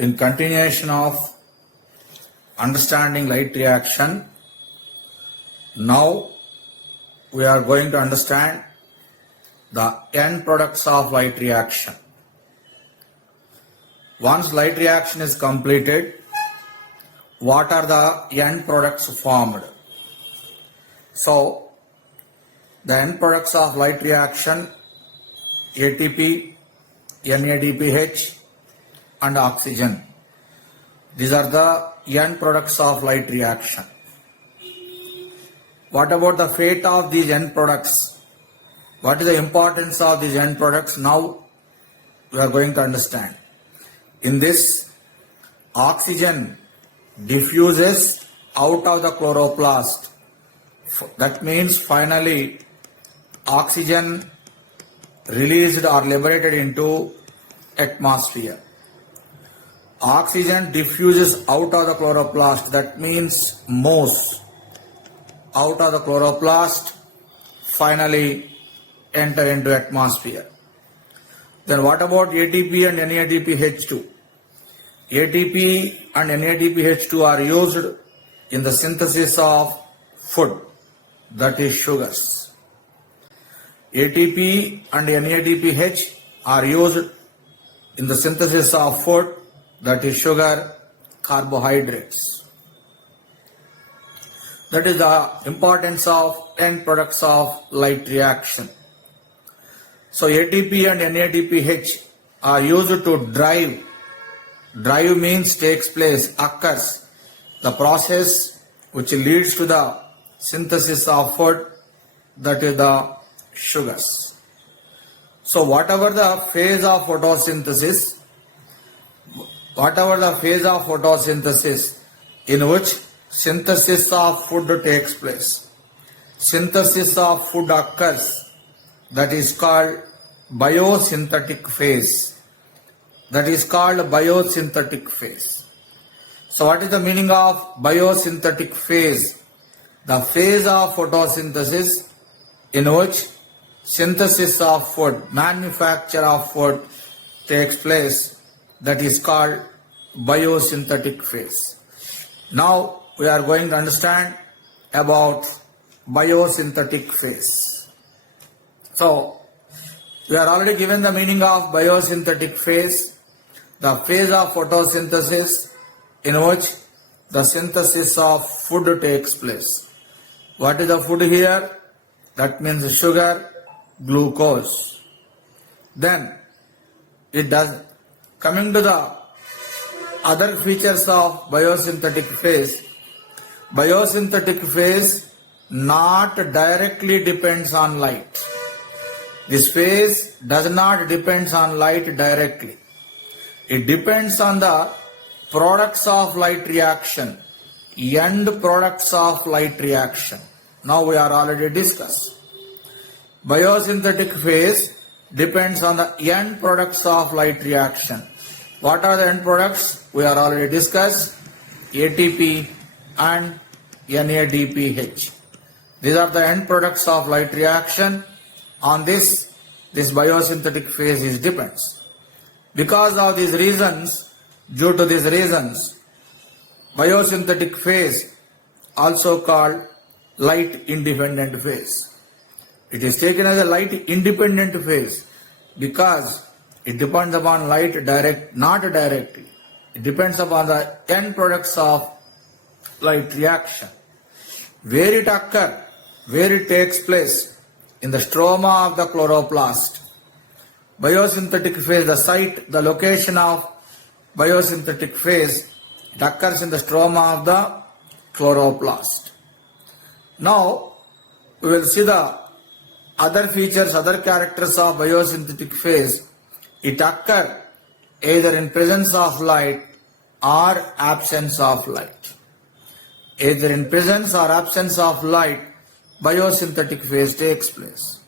in continuation of understanding light reaction, now we are going to understand the end products of light reaction. Once light reaction is completed, what are the end products formed? So, the end products of light reaction, ATP, NADPH and oxygen. These are the end products of light reaction. What about the fate of these end products? What is the importance of these end products? Now we are going to understand. In this, oxygen diffuses out of the chloroplast. That means finally oxygen released or liberated into atmosphere. Oxygen diffuses out of the chloroplast. That means moves out of the chloroplast, finally enter into atmosphere. Then what about ATP and NADPH2? ATP and NADPH2 are used in the synthesis of food, that is sugars. ATP and NADPH are used in the synthesis of food, that is sugar, carbohydrates. That is the importance of end products of light reaction. So ATP and NADPH are used to drive. Drive means takes place, occurs. The process which leads to the synthesis of food, that is the sugars. So whatever the phase of photosynthesis in which synthesis of food takes place, synthesis of food occurs, that is called biosynthetic phase. That is called biosynthetic phase. So what is the meaning of biosynthetic phase? The phase of photosynthesis in which synthesis of food, manufacture of food takes place, that is called biosynthetic phase. Now we are going to understand about biosynthetic phase. So we are already given the meaning of biosynthetic phase, the phase of photosynthesis in which the synthesis of food takes place. What is the food here? That means sugar, glucose. Then it does. Coming to the other features of biosynthetic phase not directly depends on light. This phase does not depend on light directly. It depends on the products of light reaction, end products of light reaction. Now we are already discussed. Biosynthetic phase depends on the end products of light reaction. What are the end products? We are already discussed. ATP and NADPH. These are the end products of light reaction. On this biosynthetic phase is depends. Because of these reasons, due to these reasons, biosynthetic phase also called light independent phase. It is taken as a light independent phase because it depends upon light not directly. It depends upon the end products of light reaction. Where it occurs, where it takes place, in the stroma of the chloroplast. Biosynthetic phase, the site, the location of biosynthetic phase, it occurs in the stroma of the chloroplast. Now, we will see the other features, other characters of biosynthetic phase. It occurs either in presence of light or absence of light. Either in presence or absence of light, biosynthetic phase takes place.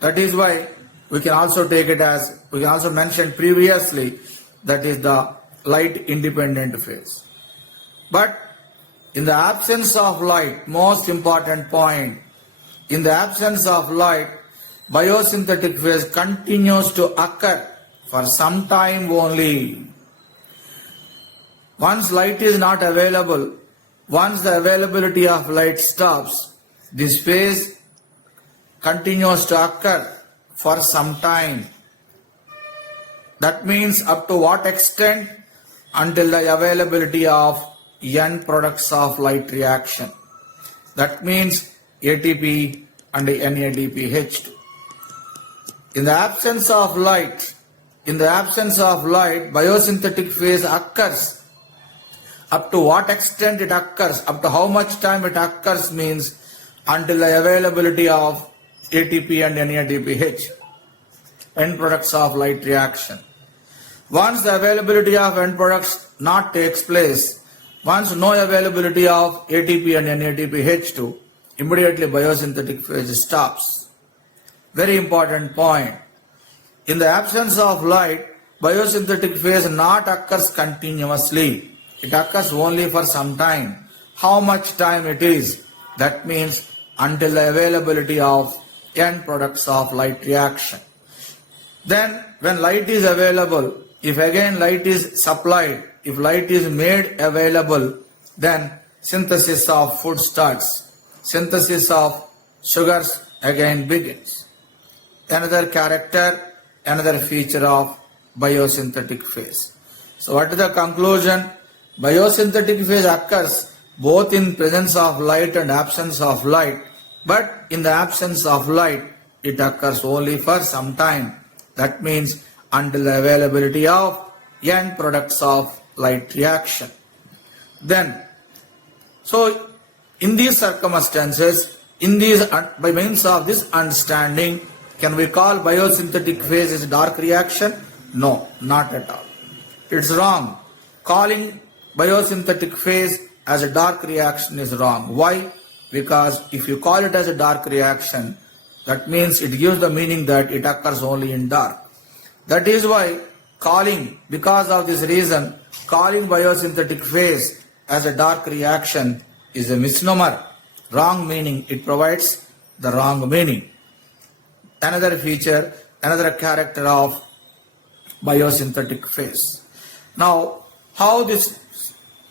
That is why we can also take it as, we can also mention previously, that is the light independent phase. But in the absence of light, most important point, in the absence of light, biosynthetic phase continues to occur for some time only. Once light is not available, once the availability of light stops, this phase continues to occur for some time. That means up to what extent? Until the availability of end products of light reaction. That means ATP and NADPH2. In the absence of light, biosynthetic phase occurs. Up to what extent it occurs, up to how much time it occurs means until the availability of ATP and NADPH, end products of light reaction. Once the availability of end products not takes place, once no availability of ATP and NADPH2, immediately biosynthetic phase stops. Very important point. In the absence of light, biosynthetic phase not occurs continuously. It occurs only for some time. How much time it is? That means until the availability of end products of light reaction. Then when light is available, if again light is supplied, if light is made available, then synthesis of food starts. Synthesis of sugars again begins. Another character, another feature of biosynthetic phase. So what is the conclusion? Biosynthetic phase occurs both in presence of light and absence of light, but in the absence of light, it occurs only for some time. That means until the availability of end products of light reaction. Then, so in these circumstances, by means of this understanding, can we call biosynthetic phase as dark reaction? No, not at all. It's wrong. Calling biosynthetic phase as a dark reaction is wrong. Why? Because if you call it as a dark reaction, that means it gives the meaning that it occurs only in dark. That is why because of this reason, calling biosynthetic phase as a dark reaction is a misnomer. Wrong meaning. It provides the wrong meaning. Another feature, another character of biosynthetic phase. Now, how this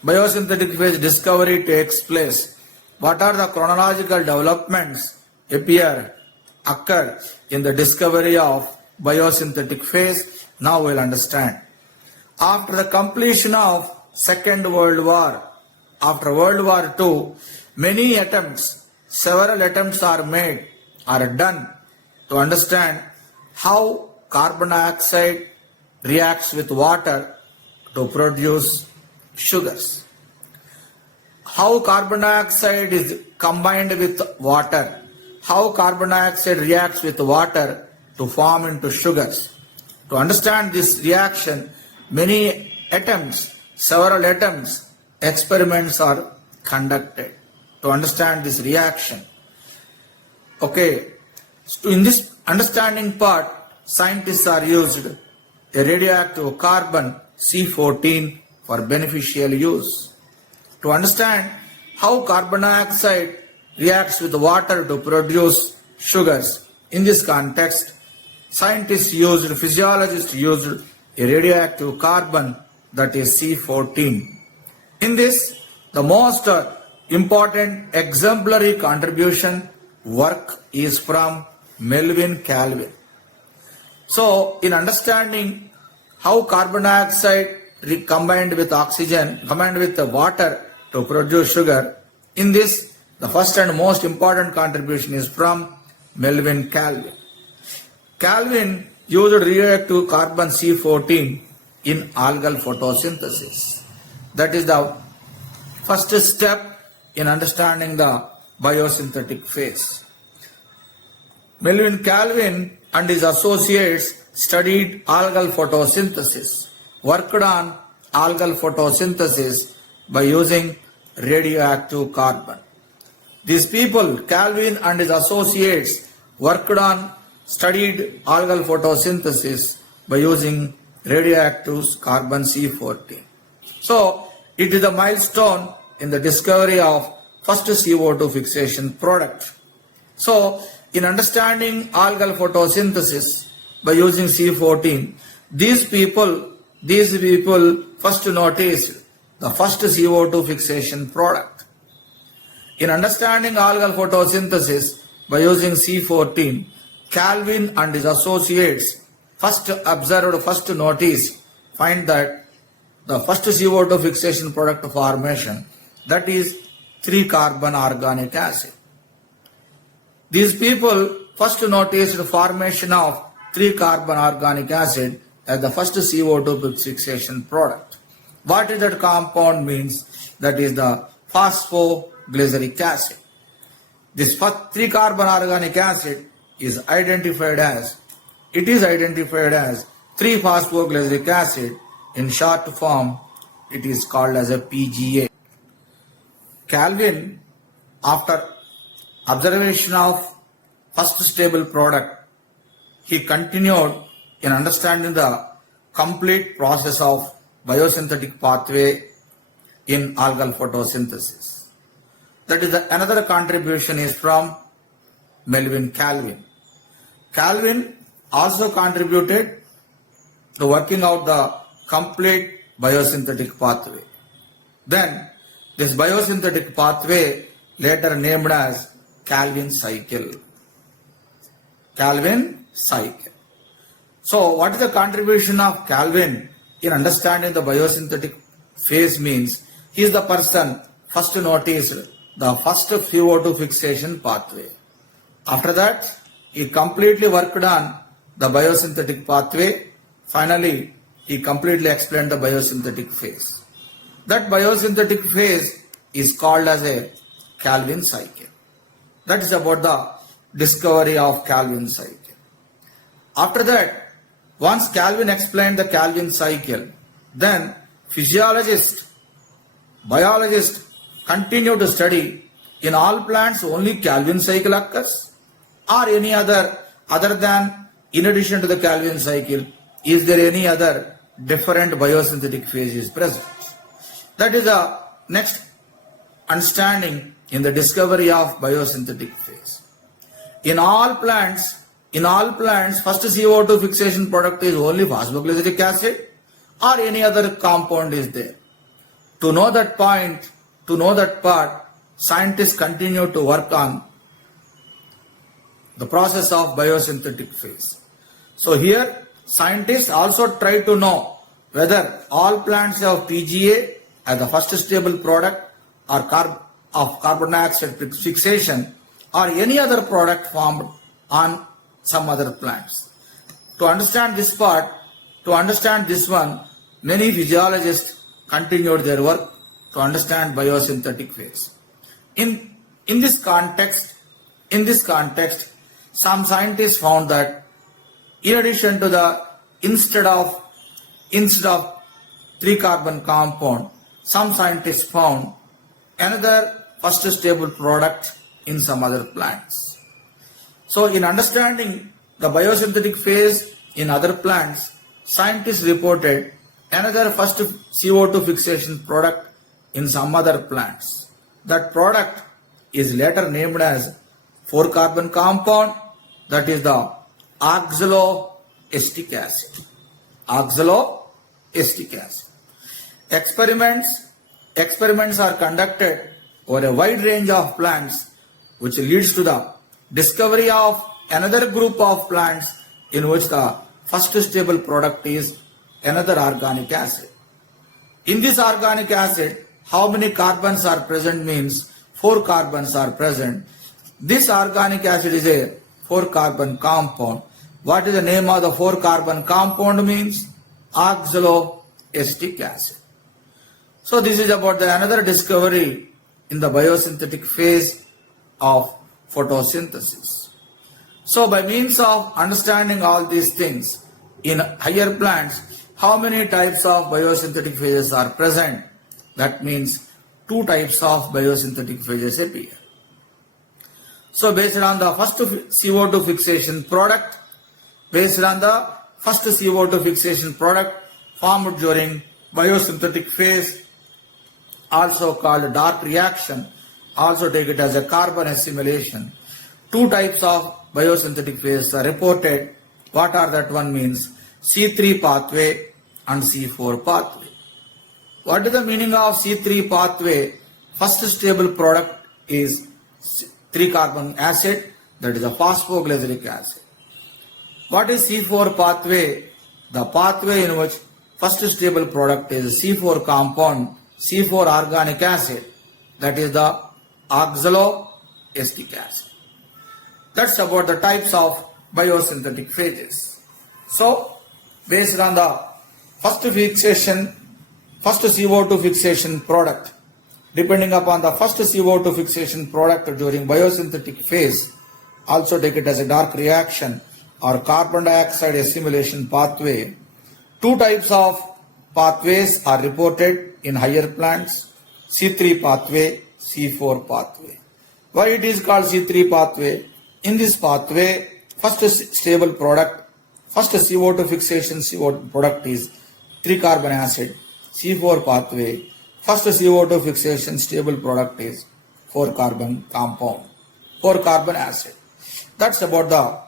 biosynthetic phase discovery takes place? What are the chronological developments occur in the discovery of biosynthetic phase? Now we'll understand. After the completion of Second World War, after World War II, several attempts are done to understand how carbon dioxide reacts with water to produce sugars. How carbon dioxide is combined with water. How carbon dioxide reacts with water to form into sugars. To understand this reaction, several attempts, experiments are conducted to understand this reaction. Okay, so in this understanding part, scientists are used a radioactive carbon C14 for beneficial use. To understand how carbon dioxide reacts with water to produce sugars, in this context, physiologists used a radioactive carbon that is C14. In this, the most important exemplary contribution work is from Melvin Calvin. So, in understanding how carbon dioxide combined with the water to produce sugar, in this, the first and most important contribution is from Melvin Calvin. Calvin used radioactive carbon C14 in algal photosynthesis. That is the first step in understanding the biosynthetic phase. Melvin Calvin and his associates studied algal photosynthesis, worked on algal photosynthesis by using radioactive carbon. These people, Calvin and his associates, studied algal photosynthesis by using radioactive carbon C14. So, it is a milestone in the discovery of first CO2 fixation product. So, in understanding algal photosynthesis by using C14, these people first noticed the first CO2 fixation product. In understanding algal photosynthesis by using C14, Calvin and his associates first noticed find that the first CO2 fixation product formation, that is 3-carbon organic acid. These people first noticed the formation of 3-carbon organic acid as the first CO2 fixation product. What is that compound means? That is the phosphoglyceric acid. This 3-carbon organic acid is identified as 3-phosphoglyceric acid. In short form, it is called as a PGA. Calvin, after observation of first stable product, he continued in understanding the complete process of biosynthetic pathway in algal photosynthesis. That is another contribution is from Melvin Calvin. Calvin also contributed to working out the complete biosynthetic pathway. Then this biosynthetic pathway later named as Calvin cycle. Calvin cycle. So what is the contribution of Calvin in understanding the biosynthetic phase means? He is the person first noticed the first CO2 fixation pathway. After that, he completely worked on the biosynthetic pathway. Finally, he completely explained the biosynthetic phase. That biosynthetic phase is called as a Calvin cycle. That is about the discovery of Calvin cycle. After that, once Calvin explained the Calvin cycle, then physiologists, biologists continue to study in all plants only Calvin cycle occurs or any other than in addition to the Calvin cycle, is there any other different biosynthetic phase is present? That is the next understanding in the discovery of biosynthetic phase. In all plants, first CO2 fixation product is only phosphoglyceric acid or any other compound is there. To know that point, to know that part, scientists continue to work on the process of biosynthetic phase. So here, scientists also try to know whether all plants have PGA as the first stable product or of carbon dioxide fixation or any other product formed on some other plants. To understand this part, to understand this one, many physiologists continued their work to understand biosynthetic phase. In this context, some scientists found that in addition to the instead of 3-carbon compound, some scientists found another first stable product in some other plants. So in understanding the biosynthetic phase in other plants, scientists reported another first CO2 fixation product in some other plants. That product is later named as 4-carbon compound, that is the oxaloacetic acid. Oxaloacetic acid. Experiments are conducted over a wide range of plants, which leads to the discovery of another group of plants in which the first stable product is another organic acid. In this organic acid, how many carbons are present means 4 carbons are present. This organic acid is a 4-carbon compound. What is the name of the 4-carbon compound means? Oxaloacetic acid. So this is about another discovery in the biosynthetic phase of photosynthesis. So by means of understanding all these things, in higher plants, how many types of biosynthetic phases are present? That means 2 types of biosynthetic phases appear. So based on the first CO2 fixation product, formed during biosynthetic phase, also called dark reaction, also take it as a carbon assimilation. 2 types of biosynthetic phases are reported. What are that one means? C3 pathway and C4 pathway. What is the meaning of C3 pathway? First stable product is 3-carbon acid, that is a phosphoglyceric acid. What is C4 pathway? The pathway in which first stable product is C4 compound, C4 organic acid, that is the oxaloacetic acid. That's about the types of biosynthetic phases. So, based on the first CO2 fixation product, depending upon the first CO2 fixation product during biosynthetic phase, also take it as a dark reaction or carbon dioxide assimilation pathway. Two types of pathways are reported in higher plants, C3 pathway, C4 pathway. Why it is called C3 pathway? In this pathway, first stable product, first CO2 fixation CO2 product is 3-carbon acid. C4 pathway, first CO2 fixation stable product is 4-carbon compound, 4-carbon acid. That's about the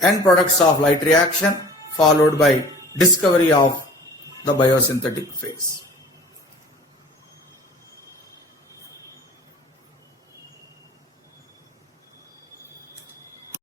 end products of light reaction followed by discovery of the biosynthetic phase.